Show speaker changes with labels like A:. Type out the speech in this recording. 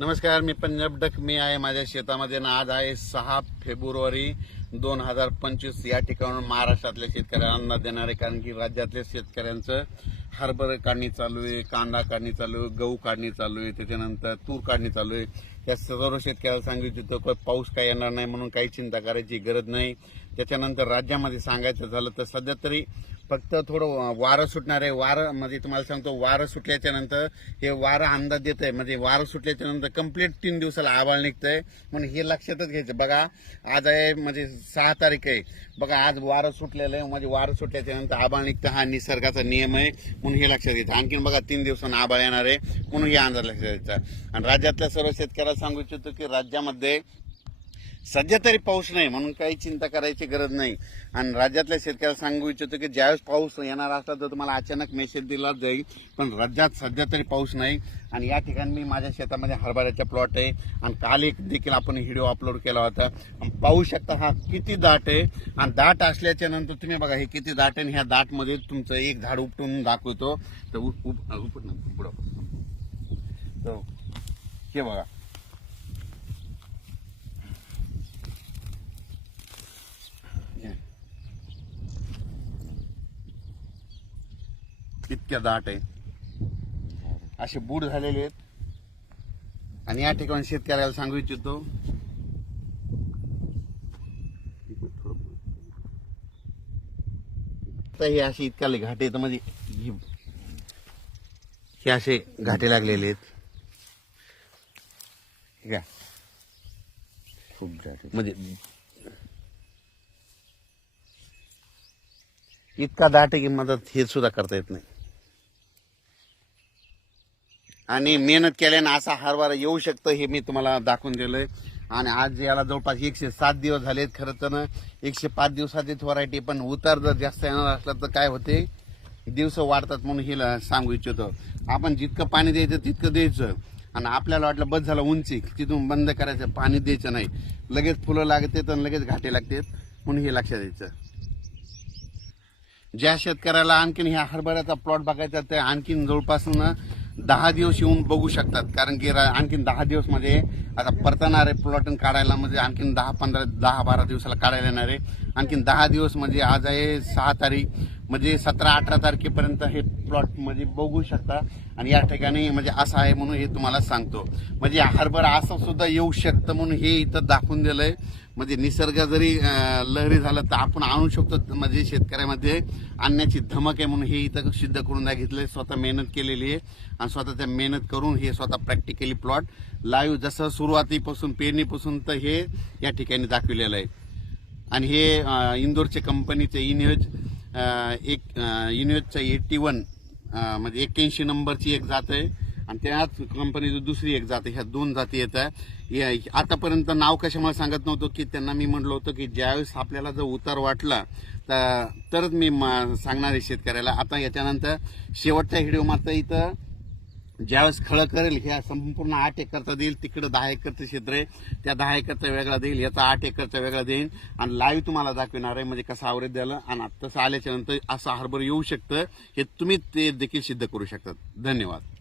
A: नमस्कार मी पंजाब डक मी आहे माझ्या शेतामध्ये ना आज आहे सहा फेब्रुवारी दोन हजार पंचवीस. या ठिकाणून महाराष्ट्रातल्या शेतकऱ्यांना अन्न देणार आहे कारण की राज्यातल्या शेतकऱ्यांचं हरभर काढणी चालू आहे कांदा काढणी चालू आहे गहू काढणी चालू आहे त्याच्यानंतर तूर काढणी चालू आहे. त्या सर्व शेतकऱ्याला सांगू इच्छितो पाऊस काय येणार नाही म्हणून काही चिंता करायची गरज नाही. त्याच्यानंतर राज्यामध्ये सांगायचं झालं तर सध्या तरी फक्त थोडं वारं सुटणार आहे. वारं म्हणजे तुम्हाला सांगतो वारं सुटल्याच्या नंतर हे वारं अंदाज देत आहे. म्हणजे वारं सुटल्याच्या नंतर कंप्लीट तीन दिवसाला आबाळ निघतंय. म्हणून हे लक्षातच घ्यायचं. बघा आज आहे म्हणजे सहा तारीख आहे. बघा आज वारं सुटलेलं आहे. म्हणजे वारं सुटल्याच्या नंतर आबाळ निघतं. हा निसर्गाचा नियम आहे. म्हणून हे लक्षात घ्यायचं. आणखीन बघा तीन दिवसांना आबाळ येणार आहे. म्हणून हे अंदाज लक्षात घ्यायचा. आणि राज्यातल्या सर्व शेतकऱ्याला सांगू इच्छितो की राज्यामध्ये सध्या तरी पाऊस नाही म्हणून काही चिंता करायची गरज नाही. आणि राज्यातल्या शेतकऱ्याला सांगू इच्छितो की ज्यावेळेस पाऊस येणार असला तर तुम्हाला अचानक मेसेज दिला जाईल. पण राज्यात सध्या तरी पाऊस नाही. आणि या ठिकाणी मी माझ्या शेतामध्ये हरभऱ्याचा प्लॉट आहे. आणि काल एक देखील आपण व्हिडिओ अपलोड केला होता. पाहू शकता हा किती दाट आहे. आणि दाट असल्याच्या नंतर तुम्ही बघा हे किती दाट आहे आणि ह्या दाटमध्ये तुमचं एक झाड उपटून दाखवतो. तर उप उप उपट हे बघा. इतक्या दाट आहे. असे बूड झालेले आहेत. आणि या ठिकाणी शेतकऱ्याला सांगू इच्छितो. हे असे इतकाले घाटे आहेत म्हणजे हे- असे घाटे लागलेले आहेत.
B: खूप झाले
A: म्हणजे इतका दाट आहे की मदत हे सुद्धा करता येत नाही. आणि मेहनत केल्याने असा हरभरा येऊ शकतं हे मी तुम्हाला दाखवून दिलंय. आणि आज याला जवळपास एकशे सात दिवस झालेत खरं तर. ना एकशे पाच दिवसाचीच व्हरायटी पण उतार जर जास्त येणार असला तर काय होते? दिवस वाढतात म्हणून हिला सांगू इच्छितो. आपण जितकं पाणी द्यायचं तितकं द्यायचं. आणि आपल्याला वाटलं बस झालं उंची. तिथून बंद करायचं पाणी द्यायचं नाही. लगेच फुलं लागते तर लगेच घाटे लागतात म्हणून हे लक्षात द्यायचं ज्या शेतकऱ्याला आणखीन ह्या हरभऱ्याचा प्लॉट बघायचा ते आणखीन जवळपास दहा दिवस येऊन बघू शकतात. कारण की आणखीन दहा दिवस म्हणजे आता परतणार आहे प्लॉट काढायला म्हणजे आणखीन दहा पंधरा दहा बारा दिवसाला काढायला येणार आहे. आणखीन दहा दिवस म्हणजे आज आहे सहा तारीख म्हणजे सतरा अठरा तारखेपर्यंत हे प्लॉट म्हणजे बघू शकता. आणि या ठिकाणी म्हणजे असं आहे म्हणून हे तुम्हाला सांगतो. म्हणजे हरभरा असं सुद्धा येऊ शकतं म्हणून हे इथं दाखवून दिलंय. म्हणजे निसर्ग जरी लहरी झालं तर आपण आणू शकतो म्हणजे शेतकऱ्यामध्ये. आणण्याची धमक आहे म्हणून हे इथं सिद्ध करून दाखितलंय स्वतः मेहनत केलेली आहे आणि स्वतः त्या मेहनत करून हे स्वतः प्रॅक्टिकली प्लॉट लाईव्ह जसं सुरुवातीपासून पेरणीपासून तर हे या ठिकाणी दाखविलेलं आहे. आणि हे अं, इंदोरचे कंपनीचे इन्यूज एक इन्यूजचं एट्टी वन म्हणजे एक्क्याऐंशी नंबरची एक जात आहे. आणि त्याच कंपनीची दुसरी एक जात ह्या दोन जाती येत या- आतापर्यंत नाव कशामुळे सांगत नव्हतो की त्यांना मी म्हटलं होतं की ज्यावेळेस आपल्याला जर उतार वाटला तर तरच मी सांगणार आहे शेतकऱ्याला. आता याच्यानंतर शेवटच्या व्हिडिओ मात्र इथं ज्यावेळेस खळं करेल ह्या संपूर्ण आठ एकरचा देईल. तिकडं दहा एकरचं क्षेत्र आहे. त्या दहा एकरचा वेगळा देईल. याचा आठ एकरचा वेगळा देईल आणि लाईव्ह तुम्हाला दाखविणार आहे. म्हणजे कसं आवरेज द्यायला आणि तसं आल्याच्यानंतर असं हरभर येऊ शकतं. हे तुम्ही ते देखील सिद्ध करू शकतात. धन्यवाद.